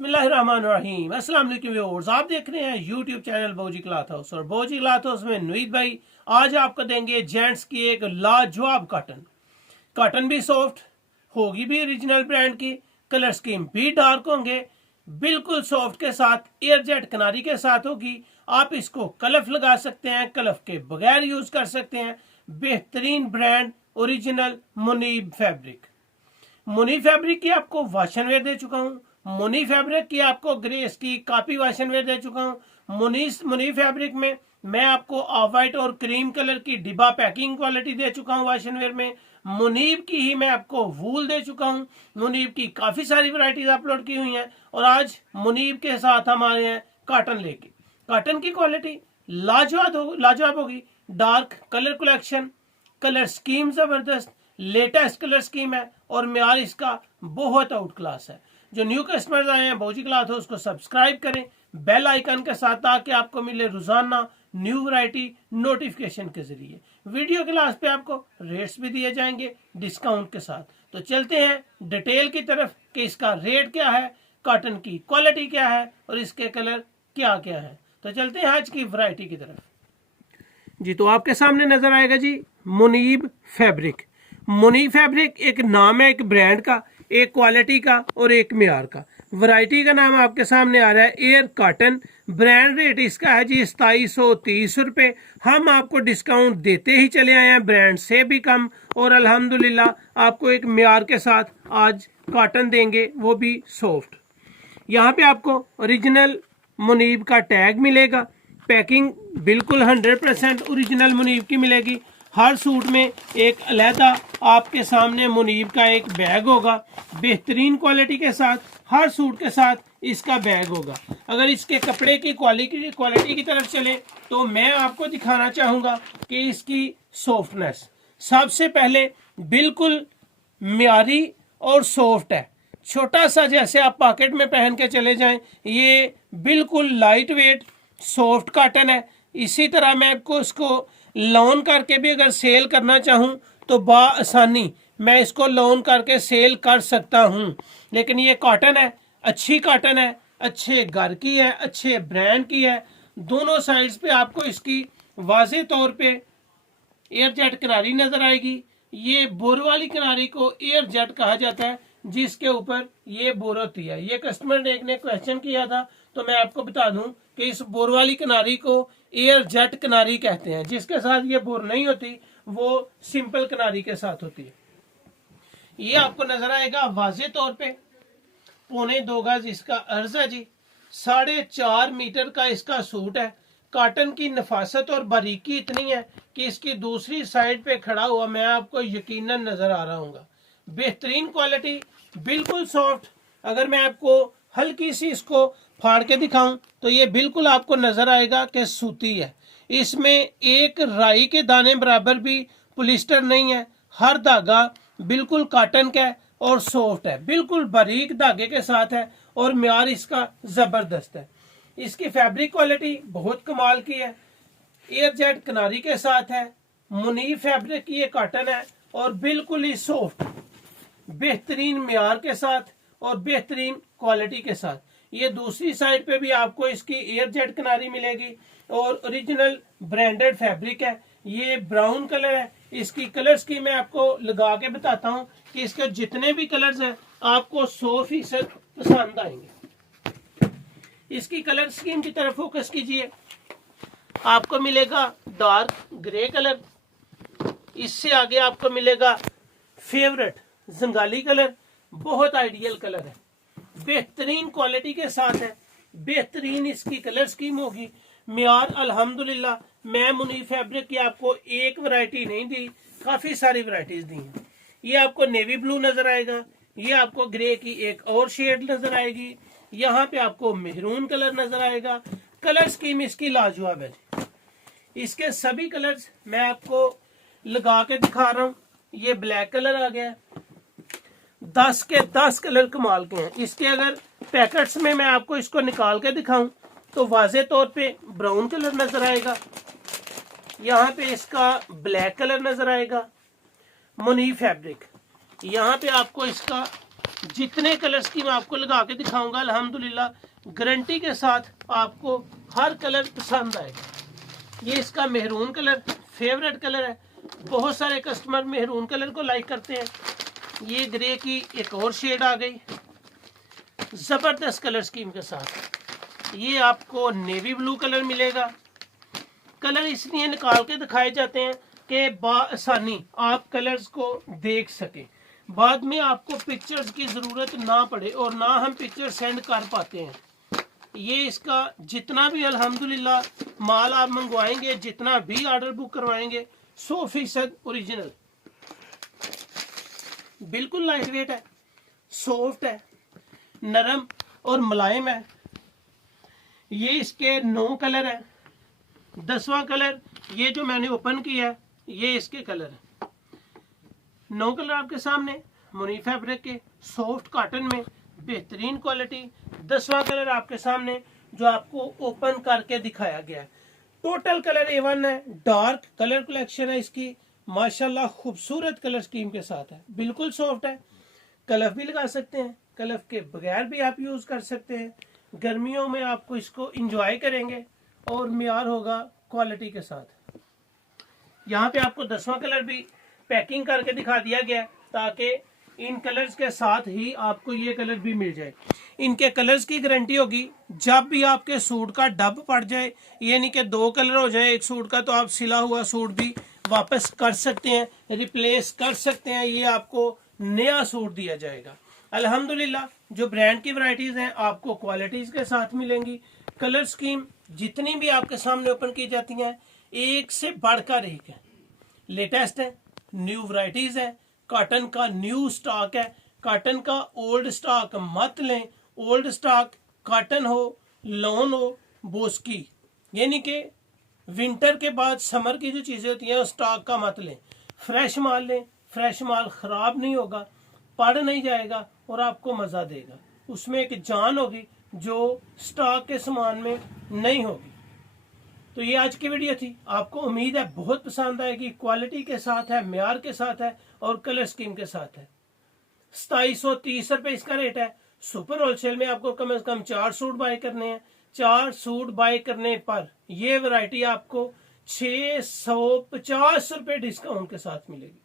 बिस्मिल्लाहिर्रहमानिर्रहीम। अस्सलाम वालेकुम व्यूअर्स, आप देख रहे हैं यूट्यूब चैनल बोजी क्लॉथ हाउस और बोजी क्लॉथ हाउस में नवीद भाई आज आपको देंगे जेंट्स की एक लाजवाब कॉटन भी सॉफ्ट होगी, भी ओरिजिनल ब्रांड की, कलर स्कीम भी डार्क होंगे, बिल्कुल सॉफ्ट के साथ एयर जेट किनारी के साथ होगी। आप इसको कलफ लगा सकते हैं, कलफ के बगैर यूज कर सकते हैं। बेहतरीन ब्रांड ओरिजिनल मुनीब फैब्रिक की आपको वाशन वेयर दे चुका हूँ। मुनी फैब्रिक की आपको ग्रेस की कापी वाशन वेयर दे चुका हूँ। मुनी फैब्रिक में मैं आपको ऑफ वाइट और क्रीम कलर की डिब्बा पैकिंग क्वालिटी दे चुका हूँ वाशन वेयर में। मुनीब की ही मैं आपको वूल दे चुका हूँ। मुनीब की काफी सारी वैरायटीज अपलोड की हुई हैं और आज मुनीब के साथ हम आ रहे हैं कॉटन लेके। कॉटन की क्वालिटी लाजवाब होगी। Dark colour collection, colour scheme जबरदस्त, लेटेस्ट कलर स्कीम है और म्यार इसका बहुत आउट क्लास है। जो न्यू कस्टमर्स आए हैं बोजी क्लॉथ हाउस को सब्सक्राइब करें बेल आइकन के साथ, ताकि आपको मिले रोजाना न्यू वैरायटी नोटिफिकेशन के जरिए। वीडियो के लास्ट पे आपको रेट्स भी दिए जाएंगे डिस्काउंट के साथ। तो चलते हैं डिटेल की तरफ कि इसका रेट क्या है, कॉटन की क्वालिटी क्या है और इसके कलर क्या क्या है। तो चलते हैं आज की वैरायटी की तरफ जी। तो आपके सामने नजर आएगा जी मुनीब फैब्रिक। मुनीब फैब्रिक एक नाम है, एक ब्रांड का, एक क्वालिटी का और एक म्यार का। वैरायटी का नाम आपके सामने आ रहा है एयर कॉटन। ब्रांड रेट इसका है जी 2730 रुपये। हम आपको डिस्काउंट देते ही चले आए हैं, ब्रांड से भी कम, और अल्हम्दुलिल्लाह आपको एक म्यार के साथ आज कॉटन देंगे, वो भी सॉफ्ट। यहाँ पे आपको ओरिजिनल मुनीब का टैग मिलेगा। पैकिंग बिल्कुल 100% ओरिजिनल मुनीब की मिलेगी। हर सूट में एक अलहदा आपके सामने मुनीब का एक बैग होगा, बेहतरीन क्वालिटी के साथ। हर सूट के साथ इसका बैग होगा। अगर इसके कपड़े की क्वालिटी की तरफ चले तो मैं आपको दिखाना चाहूंगा कि इसकी सॉफ्टनेस सबसे पहले बिल्कुल म्यारी और सॉफ्ट है। छोटा सा जैसे आप पॉकेट में पहन के चले जाएं, ये बिल्कुल लाइट वेट सॉफ्ट कॉटन है। इसी तरह मैं आपको इसको लॉन करके भी अगर सेल करना चाहूं तो आसानी मैं इसको लॉन करके सेल कर सकता हूं। लेकिन ये कॉटन है, अच्छी कॉटन है, अच्छे घर की है, अच्छे ब्रांड की है। दोनों साइड्स पे आपको इसकी वाज़े तौर पे एयर जेट किनारी नजर आएगी। ये बोर वाली किनारी को एयर जेट कहा जाता है, जिसके ऊपर ये बोर होती है। ये कस्टमर ने क्वेश्चन किया था, तो मैं आपको बता दूं कि इस बोर वाली किनारी को एयर जेट किनारी कहते हैं। जिसके साथ ये बोर नहीं होती वो सिंपल किनारी के साथ होती है। ये आपको नजर आएगा वाज़े तौर पे 2.25 गज इसका अर्ज है जी। 4.5 मीटर का इसका सूट है। कॉटन की नफासत और बारीकी इतनी है कि इसकी दूसरी साइड पे खड़ा हुआ मैं आपको यकीनन नजर आ रहा हूँ। बेहतरीन क्वालिटी, बिल्कुल सॉफ्ट। अगर मैं आपको हल्की सी इसको फाड़ के दिखाऊं तो ये बिल्कुल आपको नजर आएगा कि सूती है। इसमें एक राई के दाने बराबर भी पॉलिस्टर नहीं है। हर धागा बिल्कुल कॉटन का है और सॉफ्ट है, बिल्कुल बारीक धागे के साथ है और म्यार इसका जबरदस्त है। इसकी फैब्रिक क्वालिटी बहुत कमाल की है, एयर जेट किनारी के साथ है। मुनीब फैब्रिक की ये कॉटन है और बिल्कुल ही सॉफ्ट, बेहतरीन म्यार के साथ और बेहतरीन क्वालिटी के साथ। ये दूसरी साइड पे भी आपको इसकी एयर जेट किनारी मिलेगी और ओरिजिनल ब्रांडेड फैब्रिक है। ये ब्राउन कलर है। इसकी कलर स्कीम मैं आपको लगा के बताता हूँ कि इसके जितने भी कलर्स हैं आपको 100% पसंद आएंगे। इसकी कलर स्कीम की तरफ फोकस कीजिए। आपको मिलेगा डार्क ग्रे कलर, इससे आगे आपको मिलेगा फेवरेट जंगाली कलर। बहुत आइडियल कलर है, बेहतरीन क्वालिटी के साथ है, बेहतरीन इसकी कलर स्कीम होगी। म्यार अल्हम्दुलिल्लाह, मैं मुनीब फैब्रिक की आपको एक वैरायटी नहीं दी, काफी सारी वैरायटीज दी हैं। ये आपको नेवी ब्लू नजर आएगा, ये आपको ग्रे की एक और शेड नजर आएगी, यहाँ पे आपको मेहरून कलर नजर आएगा। कलर स्कीम इसकी लाजवाब है। इसके सभी कलर्स मैं आपको लगा के दिखा रहा हूँ। ये ब्लैक कलर आ गया, 10 के 10 कलर कमाल के हैं। इसके अगर पैकेट्स में मैं आपको इसको निकाल के दिखाऊं तो वाज़े तौर पे ब्राउन कलर नजर आएगा, यहाँ पे इसका ब्लैक कलर नजर आएगा। मुनीब फैब्रिक, यहाँ पे आपको इसका जितने कलर्स की मैं आपको लगा के दिखाऊंगा अल्हम्दुलिल्लाह गारंटी के साथ आपको हर कलर पसंद आएगा। ये इसका मेहरून कलर फेवरेट कलर है, बहुत सारे कस्टमर मेहरून कलर को लाइक करते हैं। ये ग्रे की एक और शेड आ गई जबरदस्त कलर स्कीम के साथ। ये आपको नेवी ब्लू कलर मिलेगा। कलर इसलिए निकाल के दिखाए जाते हैं कि आसानी आप कलर्स को देख सके, बाद में आपको पिक्चर्स की जरूरत ना पड़े और ना हम पिक्चर सेंड कर पाते हैं। ये इसका जितना भी अल्हम्दुलिल्लाह माल आप मंगवाएंगे, जितना भी ऑर्डर बुक करवाएंगे 100% ओरिजिनल, बिल्कुल लाइट वेट है, सॉफ्ट है, नरम और मुलायम है। ये इसके 9 कलर है। 10वां कलर ये जो मैंने ओपन किया है ये इसके कलर है। 9 कलर आपके सामने मुनी फैब्रिक के सॉफ्ट कॉटन में बेहतरीन क्वालिटी। 10वां कलर आपके सामने जो आपको ओपन करके दिखाया गया है। टोटल कलर A1 है, डार्क कलर कलेक्शन है इसकी, माशाल्लाह खूबसूरत कलर स्कीम के साथ है, बिल्कुल सॉफ्ट है। कलफ भी लगा सकते हैं, कलफ के बगैर भी आप यूज कर सकते हैं। गर्मियों में आपको इसको इंजॉय करेंगे और मियार होगा क्वालिटी के साथ। यहाँ पे आपको 10वां कलर भी पैकिंग करके दिखा दिया गया ताकि इन कलर्स के साथ ही आपको ये कलर भी मिल जाए। इनके कलर्स की गारंटी होगी, जब भी आपके सूट का डब पड़ जाए, ये नहीं कि 2 कलर हो जाए एक सूट का तो आप सिला हुआ सूट भी वापस कर सकते हैं, रिप्लेस कर सकते हैं, ये आपको नया सूट दिया जाएगा। अल्हम्दुलिल्लाह जो ब्रांड की वैरायटीज हैं आपको क्वालिटीज के साथ मिलेंगी। कलर स्कीम जितनी भी आपके सामने ओपन की जाती हैं एक से बढ़कर एक है, लेटेस्ट है, न्यू वैरायटीज है, कॉटन का न्यू स्टॉक है। कॉटन का ओल्ड स्टॉक मत लें, ओल्ड स्टॉक कॉटन हो, लॉन हो, बोस्की, यानी कि विंटर के बाद समर की जो चीजें होती हैं उस स्टॉक का मत लें। फ्रेश माल लें, फ्रेश माल खराब नहीं होगा, पड़ नहीं जाएगा और आपको मजा देगा, उसमें एक जान होगी जो स्टॉक के सामान में नहीं होगी। तो ये आज की वीडियो थी, आपको उम्मीद है बहुत पसंद आएगी। क्वालिटी के साथ है, म्यार के साथ है और कलर स्कीम के साथ है। 2730 रुपए इसका रेट है। सुपर होलसेल में आपको कम से कम 4 सूट बाय करने हैं। 4 सूट बाय करने पर ये वैरायटी आपको 650 रुपए डिस्काउंट के साथ मिलेगी।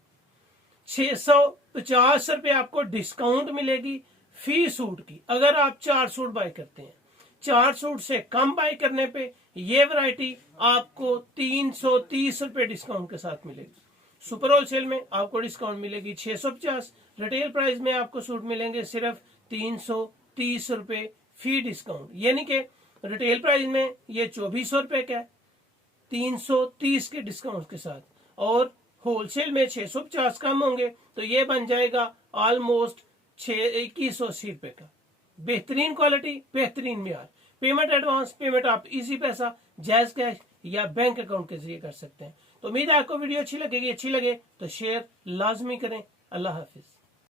650 रुपए आपको डिस्काउंट मिलेगी फी सूट की, अगर आप 4 सूट बाय करते हैं। 4 सूट से कम बाय करने पे ये वैरायटी आपको 330 रुपए डिस्काउंट के साथ मिलेगी। सुपर होलसेल में आपको डिस्काउंट मिलेगी 650, रिटेल प्राइस में आपको सूट मिलेंगे सिर्फ 330 रुपए फी डिस्काउंट, यानी कि रिटेल प्राइस में ये 2400 रुपए का है 330 के डिस्काउंट के साथ, और होलसेल में 650 कम होंगे तो ये बन जाएगा ऑलमोस्ट 2180 रुपए का। बेहतरीन क्वालिटी, बेहतरीन म्यार। पेमेंट एडवांस, पेमेंट आप इजी पैसा, जैज कैश या बैंक अकाउंट के जरिए कर सकते हैं। तो उम्मीद है आपको वीडियो अच्छी लगेगी, अच्छी लगे तो शेयर लाजमी करें। अल्लाह हाफिज।